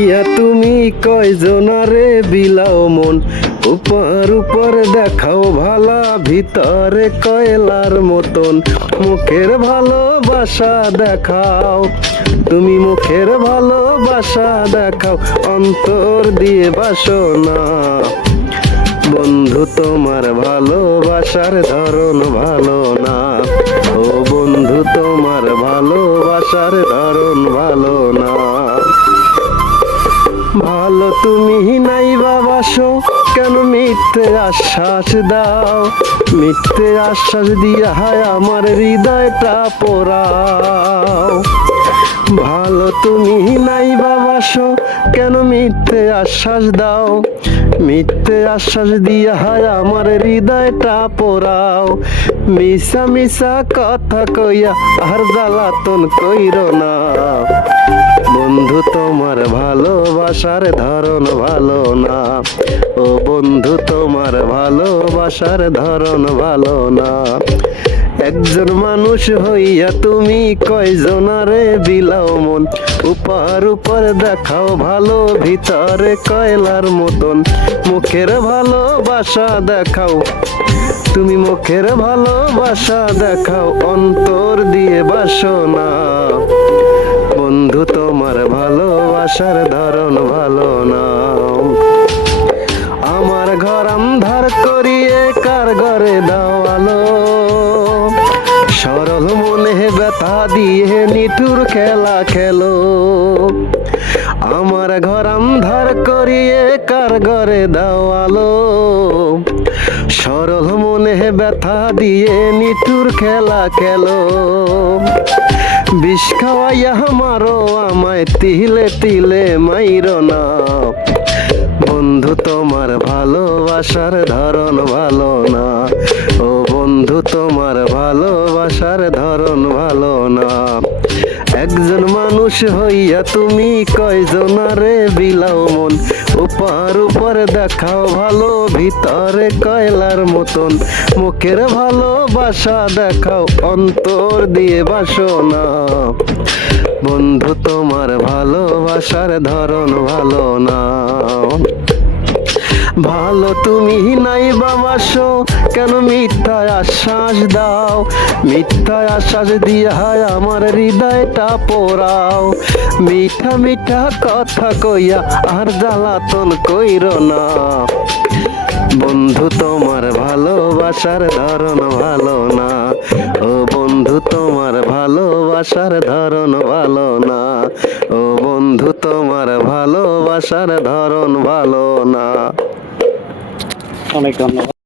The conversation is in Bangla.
হইয়া তুমি কয়জনারে বিলাও মন, উপর উপর দেখাও ভালা, ভিতরে কয়লার মতন। মুখের ভালোবাসা দেখাও, তুমি মুখের ভালোবাসা দেখাও, অন্তর দিয়ে বাসো না। বন্ধু তোমার ভালোবাসার ধরন ভালো না, ও বন্ধু তোমার ভালোবাসার ধরন ভালো না। ভালো তুমি নাই বাবাসো, কেন মিথ্যে আশ্বাস দাও? মিথ্যে আশ্বাস দিয়া হায় আমার হৃদয়টা পোড়াও। ভালো তুমি নাই বাবাসো, কেন মিথ্যে আশ্বাস দাও? মিথ্যে আশ্বাস দিয়া হায় আমার হৃদয়টা পোড়াও। মিশা মিশা কথা কইয়া আর জ্বালাতন কইরো না। বন্ধু তোমার ভালোবাসার ধরন ভালো না, ও বন্ধু তোমার ভালোবাসার ধরন ভালো না। একজন মানুষ হইয়া তুমি কয়জনারে বিলাও মন, উপর উপর দেখাও ভালো, ভিতরে কয়লার মতন। মুখের ভালোবাসা দেখাও, তুমি মুখের ভালোবাসা দেখাও, অন্তর দিয়ে বাসো না। বন্ধু তোমার ভালোবাসার ধরন ভালো না। আমার ঘর আন্ধার করিয়ে কার ঘরে দাও আলো, সরল মনে ব্যথা দিয়ে নিঠুর খেলা খেলো। আমার ঘর আন্ধার করিয়ে কার ঘরে দাও আলো, সরল মনে ব্যথা দিয়ে নিঠুর খেলা খেলো। বিষ খাওয়াইয়া মারো আমায়, তিলে তিলে মাইরো না। বন্ধু তোমার ভালোবাসার ধরন ভালো না, ও বন্ধু তোমার ভালোবাসার ধরন ভালো না। একজন মানুষ হইয়া তুমি কয়জনারে বিলাও মন, উপর উপর দেখাও ভালো, ভিতরে কয়লার মতন। মুখের ভালোবাসা দেখাও, অন্তর দিয়ে বাসো না। বন্ধু তোমার ভালোবাসার ধরন ভালো না। ভালো তুমি নাই বাবাসো, কেন মিথ্যা আশ্বাস দাও? মিথ্যা আশ্বাস দিয়ে হায় আমার হৃদয়টা পোড়াও। মিঠা মিঠা কথা কইয়া আর জ্বালাতন কইরো না। বন্ধু তোমার ভালোবাসার ধরন ভালো না, ও বন্ধু তোমার ভালোবাসার ধরন ভালো না, ও বন্ধু তোমার ভালোবাসার ধরন ভালো না। অনেক ধন্যবাদ।